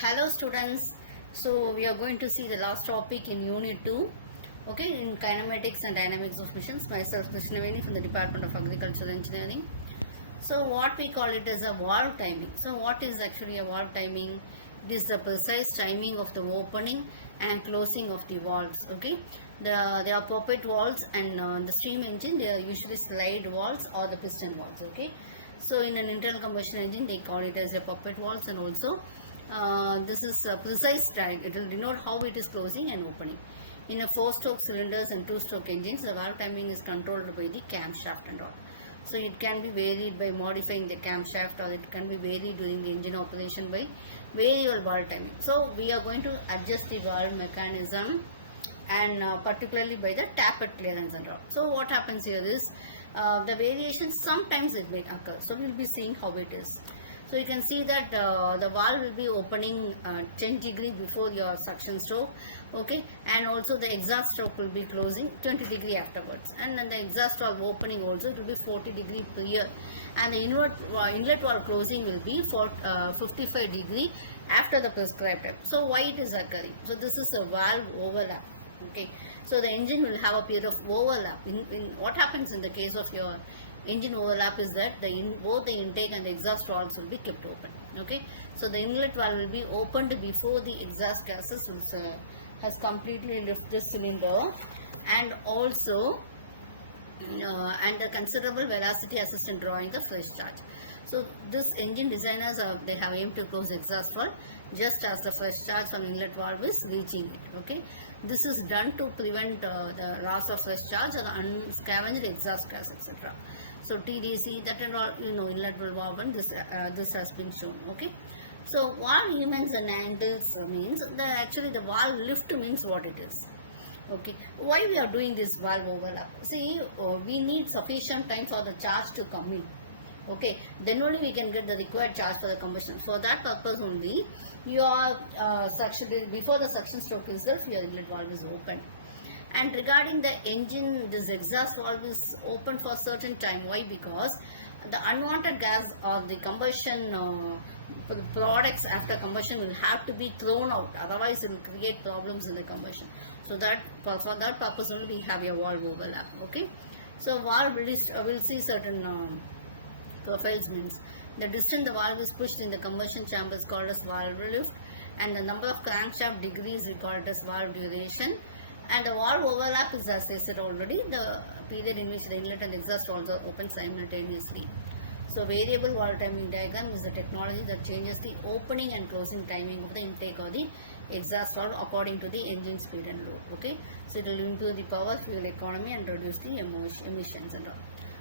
Hello students, so we are going to see the last topic in unit 2, okay, in kinematics and dynamics of machines. Myself Krishnaveni from the Department of Agricultural Engineering. So what we call it as a valve timing. So what is actually a valve timing? It is the precise timing of the opening and closing of the valves, okay. They are poppet valves, and the steam engine they are usually slide valves or the piston valves, okay. So in an internal combustion engine they call it as a poppet valves, and also this is a precise time. It will denote how it is closing and opening. In a 4-stroke cylinders and 2-stroke engines, the valve timing is controlled by the camshaft and all. So it can be varied by modifying the camshaft, or it can be varied during the engine operation by variable valve timing. So we are going to adjust the valve mechanism, and particularly by the tappet clearance and all. So what happens here is the variation sometimes it may occur. So we will be seeing how it is. So you can see that the valve will be opening 10 degree before your suction stroke, okay, and also the exhaust stroke will be closing 20 degree afterwards, and then the exhaust valve opening also it will be 40 degree prior, and the inlet valve closing will be for 55 degree after the prescribed time. So why it is occurring? So this is a valve overlap, okay. So the engine will have a period of overlap. In what happens in the case of your engine overlap is that both the intake and the exhaust valves will be kept open, okay. So the inlet valve will be opened before the exhaust gases has completely left the cylinder, and also and a considerable velocity assistant drawing the fresh charge. So this engine designers they have aimed to close exhaust valve just as the fresh charge from inlet valve is reaching it, okay. This is done to prevent the loss of fresh charge or the unscavenged exhaust gas, etc. So TDC, that and all, inlet valve open, this has been shown, okay. So valve elements and angles means that actually the valve lift means what it is, okay. Why we are doing this valve overlap? See, we need sufficient time for the charge to come in, okay, then only we can get the required charge for the combustion. For that purpose only, your suction, before the suction stroke itself, your inlet valve is opened. And regarding the engine, this exhaust valve is open for a certain time. Why? Because the unwanted gas or the combustion products after combustion will have to be thrown out, otherwise it will create problems in the combustion. So that for that purpose only we have a valve overlap, okay. So valve will see certain profiles means the distance the valve is pushed in the combustion chamber is called as valve lift, and the number of crankshaft degrees we call it as valve duration, and the valve overlap is, as I said already, the period in which the inlet and exhaust also open simultaneously. So variable valve timing diagram is the technology that changes the opening and closing timing of the intake or the exhaust valve according to the engine speed and load, okay. So it will improve the power, fuel economy, and reduce the emissions and all.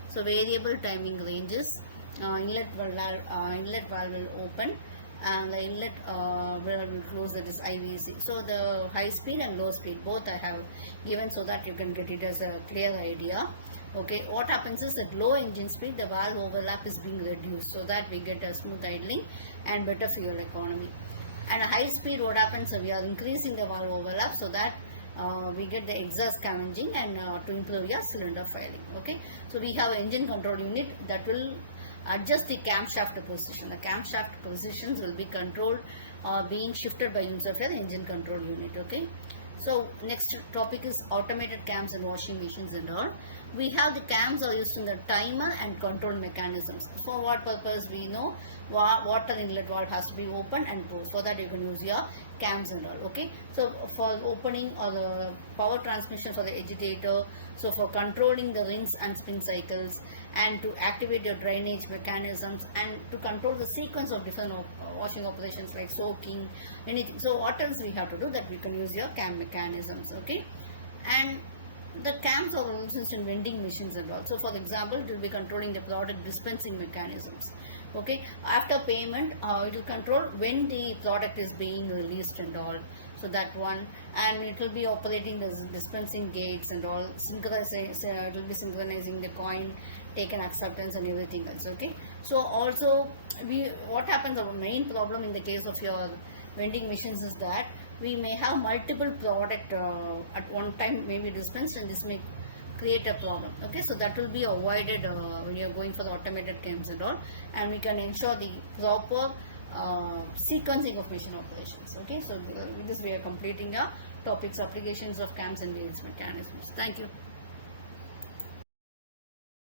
So variable timing ranges, inlet valve will open, and the inlet valve will close, that is IVC. So the high speed and low speed both I have given so that you can get it as a clear idea, okay. What happens is that low engine speed, the valve overlap is being reduced so that we get a smooth idling and better fuel economy. And a high speed, what happens, we are increasing the valve overlap so that we get the exhaust scavenging and to improve your cylinder firing, okay. So we have engine control unit that will adjust the camshaft position. The camshaft positions will be controlled being shifted by use of your engine control unit, okay. So next topic is automated cams and washing machines and all. We have the cams are used in the timer and control mechanisms. For what purpose? We know water inlet valve has to be open and closed. For that you can use your cams and all, okay. So for opening or the power transmission for the agitator, so for controlling the rings and spin cycles, and to activate your drainage mechanisms, and to control the sequence of different washing operations like soaking, anything. So what else we have to do? That we can use your cam mechanisms, okay. And the cams are also used in vending machines and all. So for example, it will be controlling the product dispensing mechanisms, okay. After payment, it will control when the product is being released and all. So that one, and it will be operating the dispensing gates and all. It will be synchronizing the coin taken acceptance and everything else, okay. So also what happens, our main problem in the case of your vending machines is that we may have multiple product at one time maybe dispensed, and this may create a problem. Okay, so that will be avoided when you are going for the automated cams and all, and we can ensure the proper sequencing of mission operations. Okay, so with this we are completing our topics, applications of CAMs and various mechanisms. Thank you.